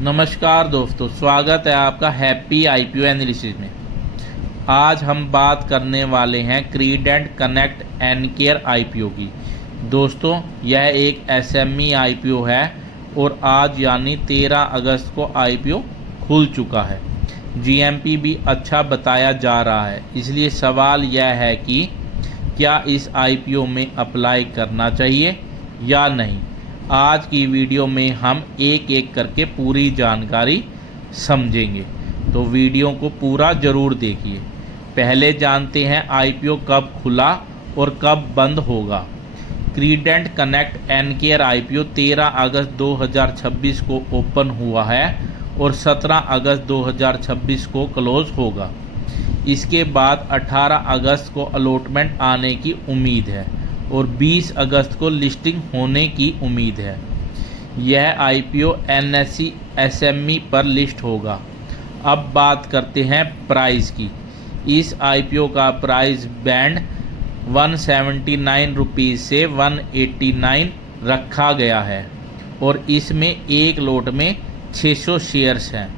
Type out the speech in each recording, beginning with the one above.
नमस्कार दोस्तों, स्वागत है आपका हैप्पी आईपीओ एनालिसिस में। आज हम बात करने वाले हैं क्रीडेंट कनेक्ट एनकेयर आईपीओ की। दोस्तों, यह एक एसएमई आईपीओ है और आज यानी 13 अगस्त को आईपीओ खुल चुका है। जीएमपी भी अच्छा बताया जा रहा है, इसलिए सवाल यह है कि क्या इस आईपीओ में अप्लाई करना चाहिए या नहीं। आज की वीडियो में हम एक एक करके पूरी जानकारी समझेंगे, तो वीडियो को पूरा ज़रूर देखिए। पहले जानते हैं आईपीओ कब खुला और कब बंद होगा। क्रीडेंट कनेक्ट एनकेयर आईपीओ 13 अगस्त 2026 को ओपन हुआ है और 17 अगस्त 2026 को क्लोज होगा। इसके बाद 18 अगस्त को अलॉटमेंट आने की उम्मीद है और 20 अगस्त को लिस्टिंग होने की उम्मीद है। यह आईपीओ एनएसई एसएमई पर लिस्ट होगा। अब बात करते हैं प्राइस की। इस आईपीओ का प्राइस बैंड 179 रुपीज़ से 189 रखा गया है और इसमें एक लोट में 600 शेयर्स हैं।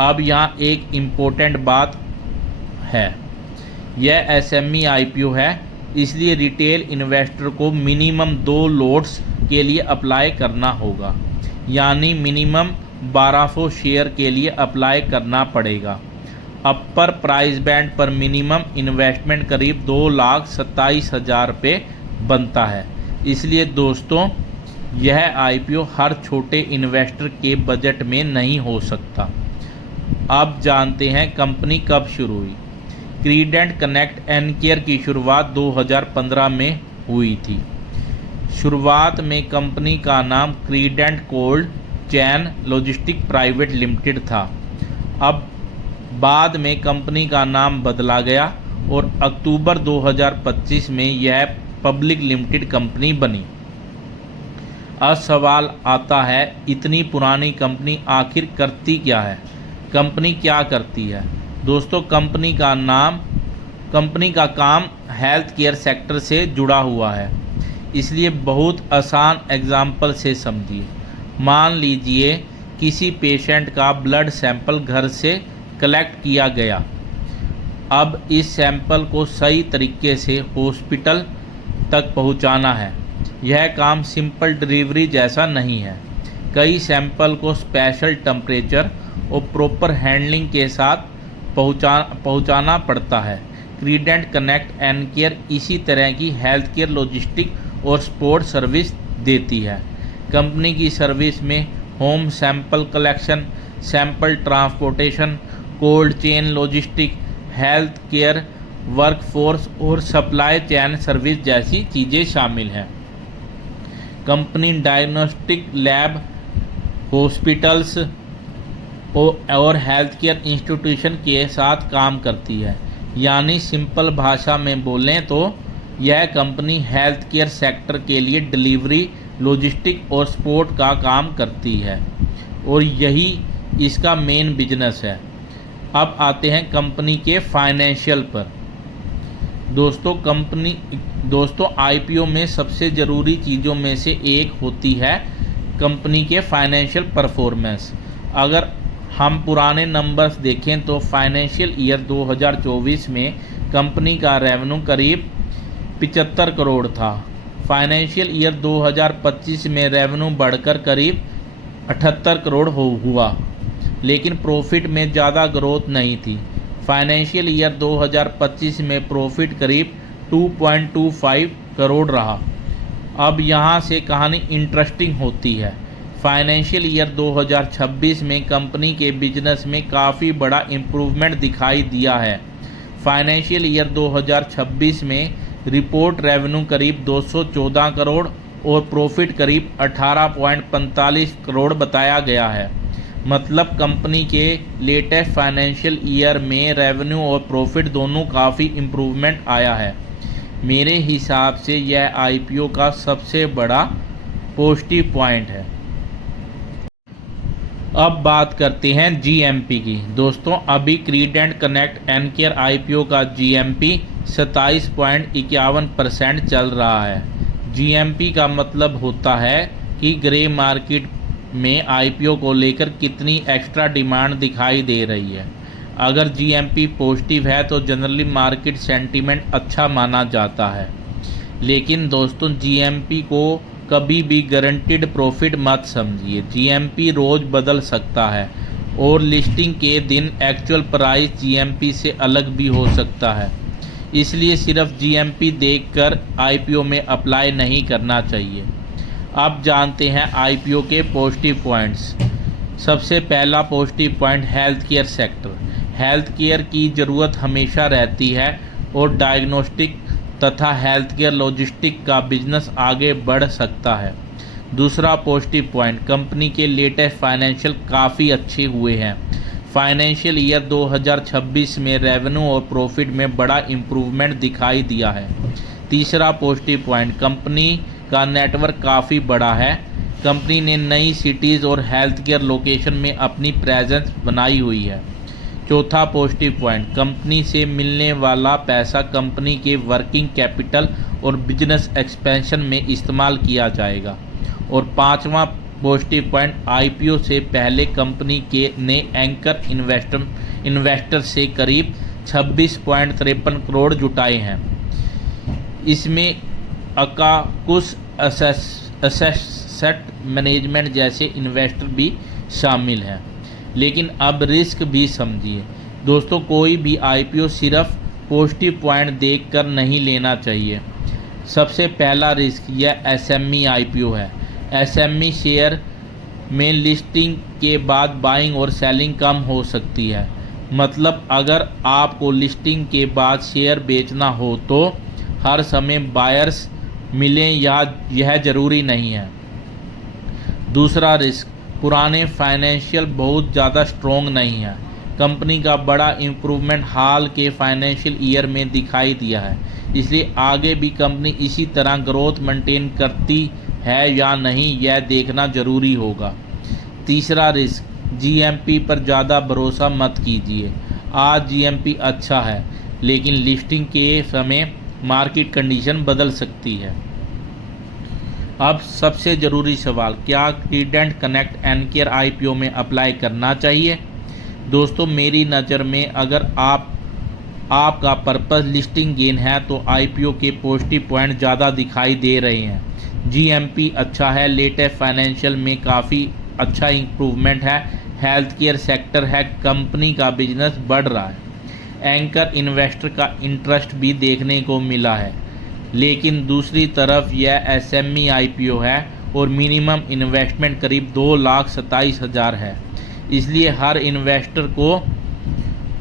अब यहाँ एक इम्पोर्टेंट बात है, यह एसएमई आईपीओ है, इसलिए रिटेल इन्वेस्टर को मिनिमम 2 लोट्स के लिए अप्लाई करना होगा, यानी मिनिमम 1200 शेयर के लिए अप्लाई करना पड़ेगा। अपर प्राइस बैंड पर मिनिमम इन्वेस्टमेंट करीब 2,27,000 रुपये बनता है। इसलिए दोस्तों, यह आईपीओ हर छोटे इन्वेस्टर के बजट में नहीं हो सकता। अब जानते हैं कंपनी कब शुरू हुई। क्रीडेंट कनेक्ट एनकेयर की शुरुआत 2015 में हुई थी। शुरुआत में कंपनी का नाम Credent cold chain logistic private limited था। अब बाद में कंपनी का नाम बदला गया और अक्टूबर 2025 में यह पब्लिक लिमिटेड कंपनी बनी। अब सवाल आता है, इतनी पुरानी कंपनी आखिर करती क्या है? कंपनी क्या करती है? दोस्तों, कंपनी का काम हेल्थ केयर सेक्टर से जुड़ा हुआ है, इसलिए बहुत आसान एग्जाम्पल से समझिए। मान लीजिए किसी पेशेंट का ब्लड सैंपल घर से कलेक्ट किया गया। अब इस सैंपल को सही तरीके से हॉस्पिटल तक पहुंचाना है। यह काम सिंपल डिलीवरी जैसा नहीं है। कई सैंपल को स्पेशल टेम्परेचर और प्रॉपर हैंडलिंग के साथ पहुंचाना पड़ता है। क्रीडेंट कनेक्ट एनकेयर इसी तरह की हेल्थ केयर लॉजिस्टिक और सपोर्ट सर्विस देती है। कंपनी की सर्विस में home sample collection, sample transportation, cold chain logistic, health care workforce और सप्लाई चेन सर्विस जैसी चीज़ें शामिल हैं। कंपनी डायग्नोस्टिक लैब, हॉस्पिटल्स और हेल्थ केयर इंस्टीट्यूशन के साथ काम करती है। यानी सिंपल भाषा में बोलें तो यह कंपनी हेल्थ केयर सेक्टर के लिए डिलीवरी, लॉजिस्टिक और सपोर्ट का काम करती है और यही इसका मेन बिजनेस है। अब आते हैं कंपनी के फाइनेंशियल पर। दोस्तों आईपीओ में सबसे ज़रूरी चीज़ों में से एक होती है कंपनी के फाइनेंशियल परफॉर्मेंस। अगर हम पुराने नंबर्स देखें तो फाइनेंशियल ईयर 2024 में कंपनी का रेवेन्यू करीब 75 करोड़ था। फाइनेंशियल ईयर 2025 में रेवेन्यू बढ़कर करीब 78 करोड़ हुआ, लेकिन प्रॉफिट में ज़्यादा ग्रोथ नहीं थी। फाइनेंशियल ईयर 2025 में प्रॉफिट करीब 2.25 करोड़ रहा। अब यहाँ से कहानी इंटरेस्टिंग होती है। फाइनेंशियल ईयर 2026 में कंपनी के बिजनेस में काफ़ी बड़ा इम्प्रूवमेंट दिखाई दिया है। फाइनेंशियल ईयर 2026 में रिपोर्ट रेवेन्यू करीब 214 करोड़ और प्रॉफिट करीब 18.45 करोड़ बताया गया है। मतलब कंपनी के लेटेस्ट फाइनेंशियल ईयर में रेवेन्यू और प्रॉफिट दोनों काफ़ी इम्प्रूवमेंट आया है। मेरे हिसाब से यह आईपीओ का सबसे बड़ा पॉजिटिव पॉइंट है। अब बात करते हैं जीएमपी की। दोस्तों, अभी क्रीडेंट कनेक्ट एनकेयर आईपीओ का जीएमपी 27.51% चल रहा है। जीएमपी का मतलब होता है कि ग्रे मार्केट में आईपीओ को लेकर कितनी एक्स्ट्रा डिमांड दिखाई दे रही है। अगर जीएमपी पॉजिटिव है तो जनरली मार्केट सेंटीमेंट अच्छा माना जाता है, लेकिन दोस्तों जीएमपी को कभी भी गारंटीड प्रॉफिट मत समझिए। जीएमपी रोज़ बदल सकता है और लिस्टिंग के दिन एक्चुअल प्राइस जीएमपी से अलग भी हो सकता है, इसलिए सिर्फ जीएमपी देखकर आईपीओ में अप्लाई नहीं करना चाहिए। अब जानते हैं आईपीओ के पॉजिटिव पॉइंट्स। सबसे पहला positive point health care sector. Health care की ज़रूरत हमेशा रहती है और डायग्नोस्टिक तथा हेल्थ केयर लॉजिस्टिक का बिजनेस आगे बढ़ सकता है। दूसरा पॉजिटिव पॉइंट, कंपनी के लेटेस्ट फाइनेंशियल काफ़ी अच्छे हुए हैं। फाइनेंशियल ईयर 2026 में रेवेन्यू और प्रॉफिट में बड़ा इम्प्रूवमेंट दिखाई दिया है। तीसरा पॉजिटिव पॉइंट, कंपनी का नेटवर्क काफ़ी बड़ा है। कंपनी ने नई सिटीज़ और हेल्थ केयर लोकेशन में अपनी प्रेजेंस बनाई हुई है। चौथा पॉजिटिव पॉइंट, कंपनी से मिलने वाला पैसा कंपनी के वर्किंग कैपिटल और बिजनेस एक्सपेंशन में इस्तेमाल किया जाएगा। और पांचवा पॉजिटिव पॉइंट, आईपीओ से पहले कंपनी के ने एंकर इन्वेस्टर से करीब 26.53 करोड़ जुटाए हैं। इसमें अकाकुस एसेट मैनेजमेंट जैसे इन्वेस्टर भी शामिल हैं। लेकिन अब रिस्क भी समझिए दोस्तों, कोई भी आईपीओ सिर्फ पॉजिटिव पॉइंट देखकर नहीं लेना चाहिए। सबसे पहला रिस्क यह एसएमई आईपीओ है। एसएमई शेयर में लिस्टिंग के बाद बाइंग और सेलिंग कम हो सकती है। मतलब अगर आपको लिस्टिंग के बाद शेयर बेचना हो तो हर समय बायर्स मिलें या यह ज़रूरी नहीं है। दूसरा रिस्क, पुराने फाइनेंशियल बहुत ज़्यादा स्ट्रॉन्ग नहीं है। कंपनी का बड़ा इम्प्रूवमेंट हाल के फाइनेंशियल ईयर में दिखाई दिया है, इसलिए आगे भी कंपनी इसी तरह ग्रोथ मेंटेन करती है या नहीं यह देखना ज़रूरी होगा। तीसरा रिस्क, जीएमपी पर ज़्यादा भरोसा मत कीजिए। आज जीएमपी अच्छा है, लेकिन लिस्टिंग के समय मार्केट कंडीशन बदल सकती है। अब सबसे ज़रूरी सवाल, क्या क्रीडेंट कनेक्ट एनकेयर आईपीओ में अप्लाई करना चाहिए? दोस्तों मेरी नज़र में अगर आपका पर्पस लिस्टिंग गेन है तो आईपीओ के पॉजिटिव पॉइंट ज़्यादा दिखाई दे रहे हैं। जीएमपी अच्छा है, लेटेस्ट फाइनेंशियल में काफ़ी अच्छा इम्प्रूवमेंट है, हेल्थ केयर सेक्टर है, कंपनी का बिजनेस बढ़ रहा है, एंकर इन्वेस्टर का इंटरेस्ट भी देखने को मिला है। लेकिन दूसरी तरफ यह एसएमई आईपीओ है और मिनिमम इन्वेस्टमेंट करीब 2,27,000 है, इसलिए हर इन्वेस्टर को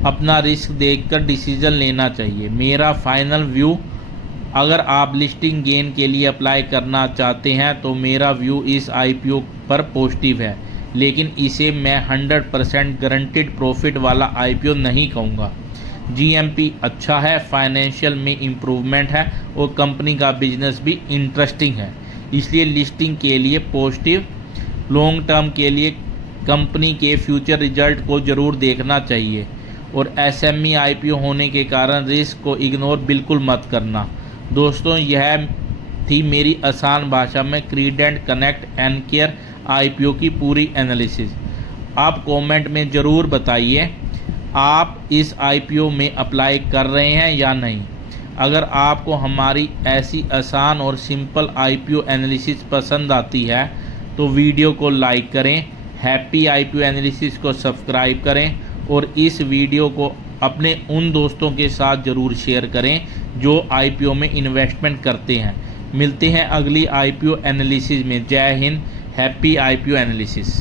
अपना रिस्क देखकर डिसीजन लेना चाहिए। मेरा फाइनल व्यू, अगर आप लिस्टिंग गेन के लिए अप्लाई करना चाहते हैं तो मेरा व्यू इस आईपीओ पर पॉजिटिव है, लेकिन इसे मैं 100% गारंटीड प्रॉफिट वाला आईपीओ नहीं कहूँगा। जीएमपी अच्छा है, फाइनेंशियल में इम्प्रूवमेंट है और कंपनी का बिजनेस भी इंटरेस्टिंग है, इसलिए लिस्टिंग के लिए पॉजिटिव। लॉन्ग टर्म के लिए कंपनी के फ्यूचर रिजल्ट को ज़रूर देखना चाहिए और एसएमई आईपीओ होने के कारण रिस्क को इग्नोर बिल्कुल मत करना। दोस्तों यह थी मेरी आसान भाषा में क्रीडेंट कनेक्ट एनकेयर आईपीओ की पूरी एनालिसिस। आप कमेंट में ज़रूर बताइए आप इस आईपीओ में अप्लाई कर रहे हैं या नहीं। अगर आपको हमारी ऐसी आसान और सिंपल आईपीओ एनालिसिस पसंद आती है तो वीडियो को लाइक करें, हैप्पी आईपीओ एनालिसिस को सब्सक्राइब करें और इस वीडियो को अपने उन दोस्तों के साथ ज़रूर शेयर करें जो आईपीओ में इन्वेस्टमेंट करते हैं। मिलते हैं अगली आईपीओ एनालिसिस में। जय हिंद, हैप्पी आईपीओ एनालिसिस।